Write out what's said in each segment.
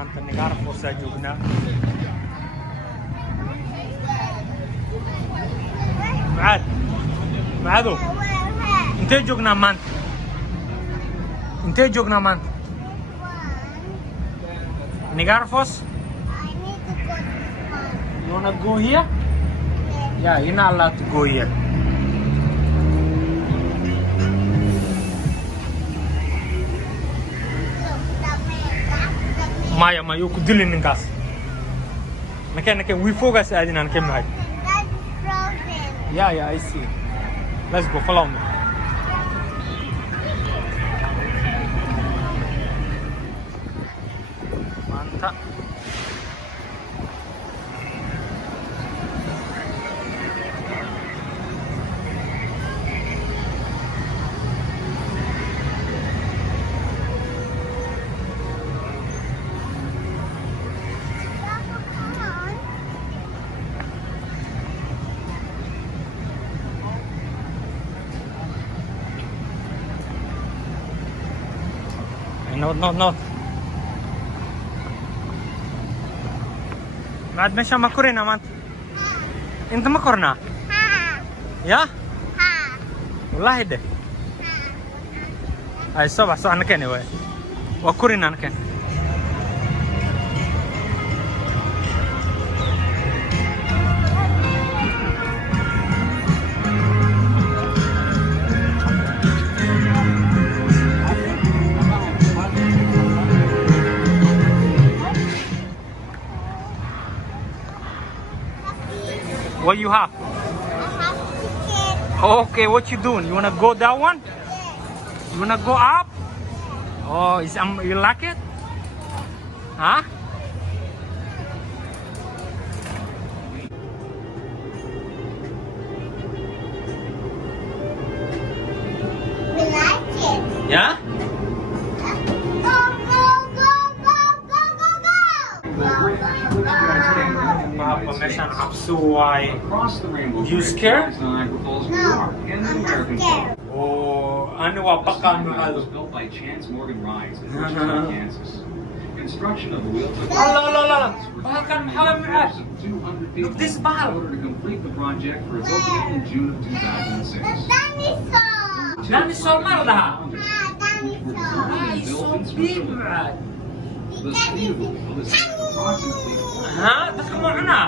maanta nigaar fursaa joognaa. Macaado intee joognaa maanta? Intee joognaa maanta? Nigaar Falls? You wanna go here? Yeah, you're not allowed to go here. Maya, ma ku dilin ninkaas. Nakeen we focus aadinaan ka mahay. Yeah, I see. Let's go, follow me. Manta. No. بعد مشى ما كورينا مانت. انت ما كورنا؟ يا؟ والله ده. اي صباح انا كاني وين. وكورينا انا كان. What you have? I have ticket. Okay, what you doing? You wanna go that one? You wanna go up? Oh, you like it? Huh? We like it. Yeah? Go, go, go, go, go, go, go. Papa, meeshaan cabsi waaye. You scared? No, I'm not scared. Oh, ani waa baqaan macaado. Built by Chance Morgan Ryan's in Wichita, Kansas. Construction of the wheel took Allah. Bahalkan maxaa macaad? 200 Look people this in bahal. order to complete the project for its opening in June of 2006. Dinosaur. Dinosaur ma la dhahaa? Dinosaur. Ah, he's so big macaad. The speed of the wheel is approximately 4 Ha? Dadka ma cunaa?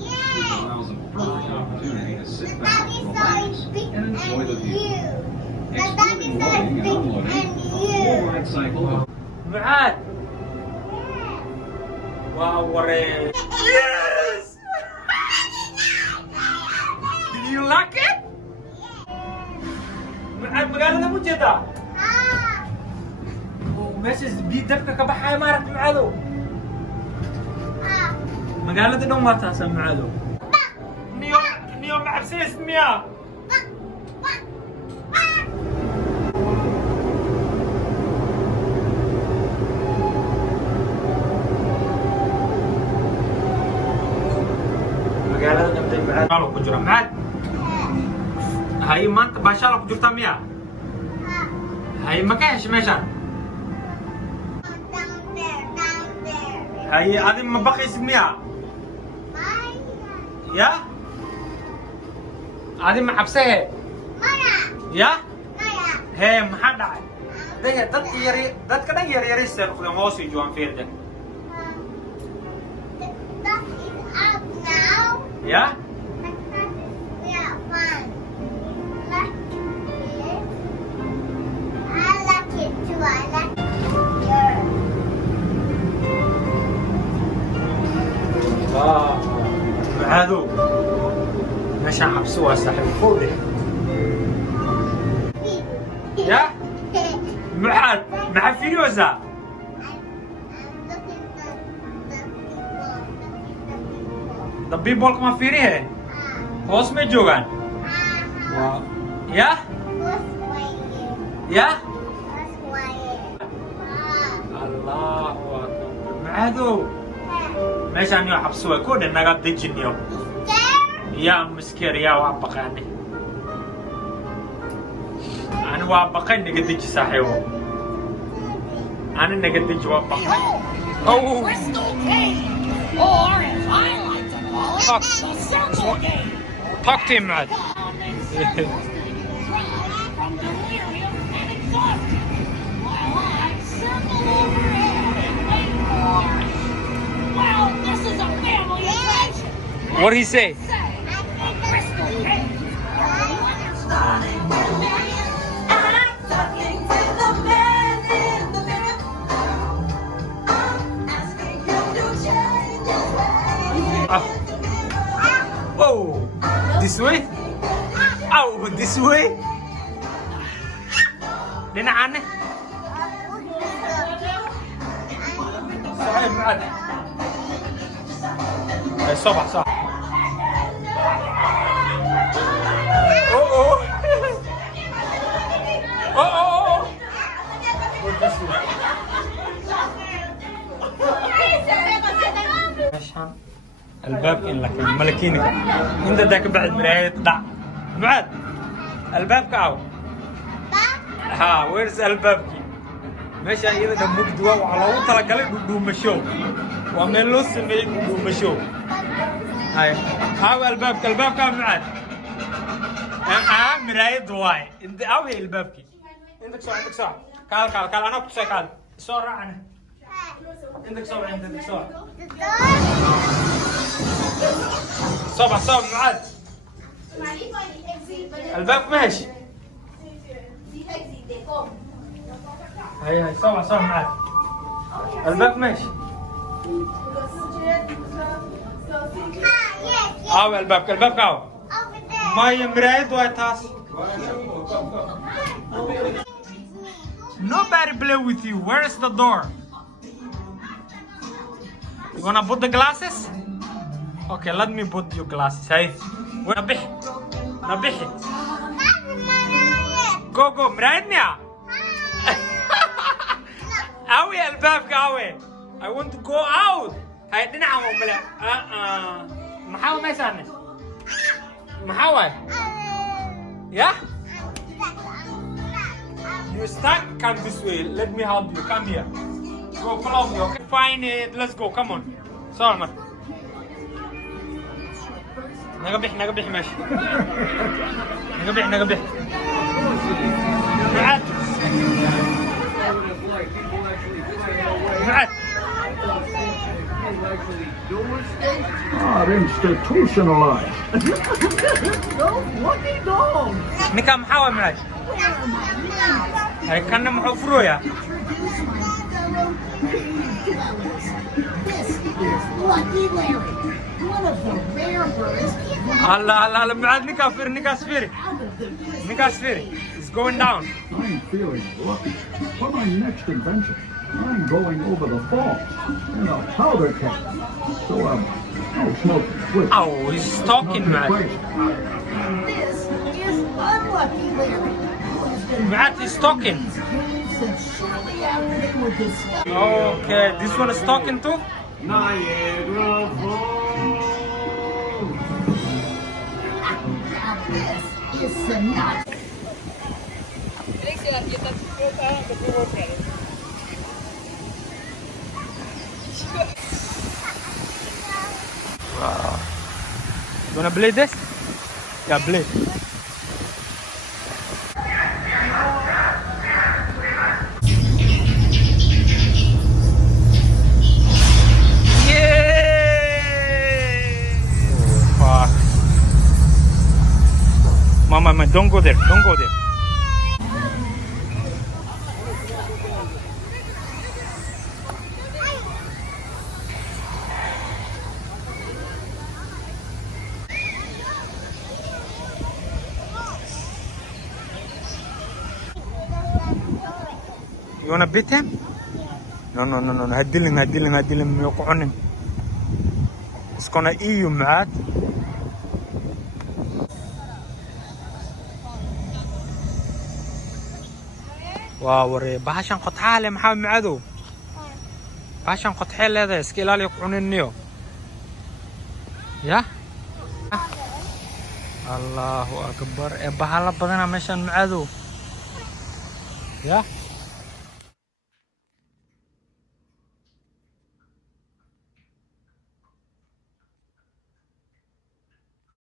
which Yeah. allows a perfect opportunity to sit The back, dinosaur relax, is big and enjoy the view. you. The Excluding dinosaur loading is and big unloading, and a full you. ride cycle of Macaad. Waa waree. Yes! Did you like it? Macaad magaalada mu jeedaa? Ah. meeshaas biyo dabka ka baxaya maaragta macaado. Ah. magaalada dhan waa taasa macaado. niyo macabsiis miya? magaalada dhan macaado ku jira macaad. hay maanta baashaal ku jirtaa miya? hay ma ka heshay meeshaan? Down there. hay adi ma baqaysid miya? ya? adi ma cabsee? Maya. ya? Maya. hee maxaa dhacay? dadka dhan yaryarista noqdeen hoos ii joogaan fiirde. That is up now. ya? We are fun. Like it. I like it too. I like it. macaado meeshaan cabsi waa saaxiib fowde. ya? maxaa fiiriyoosaa? the people kama fiirihe hoos may joogaan? ya? ya? allahu akbar macaado meeshaan iyo cabsi waa koo dhan naga dejiniyo. yaa miskeer yaa waa baqaane. ani waa baqay naga deji saaxiibo. أنا نقدر جواب بقى. Behold, Oh. crystal cave, or as I like to call it, Fuck. the circle cave. Talk to him, man. Calming circles to keep you dry from delirium and exhaustion, while I circle overhead and wait for. Well, this is a family attraction. What did he say? Crystal cave. Starting with a million, and I'm talking to the man in the mirror. I'm asking him to change his ways. Oh, this way? Oh, this way? Dinaan. صحيح معد. صباح صح. Oh. Oh. مشان الباب كاين لك ملكينك انت داك بعد مرايه ضع بعد الباب كاو ها ويرس الباب ماشي اذا دمك دوا وعلى وتر قال دو مشو ومن لو سمي دو مشو هاي هاو الباب كاو بعد مرايه دواي انت او هي الباب كي عندك صح قال انا كنت قال سرعه انا عندك صوب صباح معاد الباب ماشي هاي صباح معاد الباب ماشي الباب كاو ما يمرد ويتاس Nobody play with you. Where is the door? You wanna put the glasses? Okay, let me put your glasses. Hey, nabih. Go. مرايتني. أوي الباب قوي. I want to go out. هاي دنعم وملا. محاول ما يسألني. محاول. Yeah? You stuck? Come this way. Let me help you. Come here. Go follow me, okay? Find it. Let's go. Come on. Sorry. نقبح ماشي. نقبح. بعد. Institutionalized. Those lucky dogs. نكا محاول معي. هاي كنا محفرو يا. This is Lucky Larry, one of the rare birds الله بعد نكاسفيري. It's going down. I'm feeling lucky. For my next adventure, I'm going over the falls in a powder keg. So, no smoking, please. Oh, he's talking, man. This is Unlucky Larry, who has been Matt is talking. since shortly after they were discovered. Okay, this one is talking too? Niagara Falls. Now this is Sonata. Wow. You wanna play this? Yeah, play. Mama, don't go there. You wanna beat him? No. هدلهم يوقعونهم. It's gonna eat you, Matt. واوري باشان قطحالي محمد معدو باشان قطحيل هذا اسكيلال يقعون النيو يا الله اكبر بحال بدنا مشان معدو يا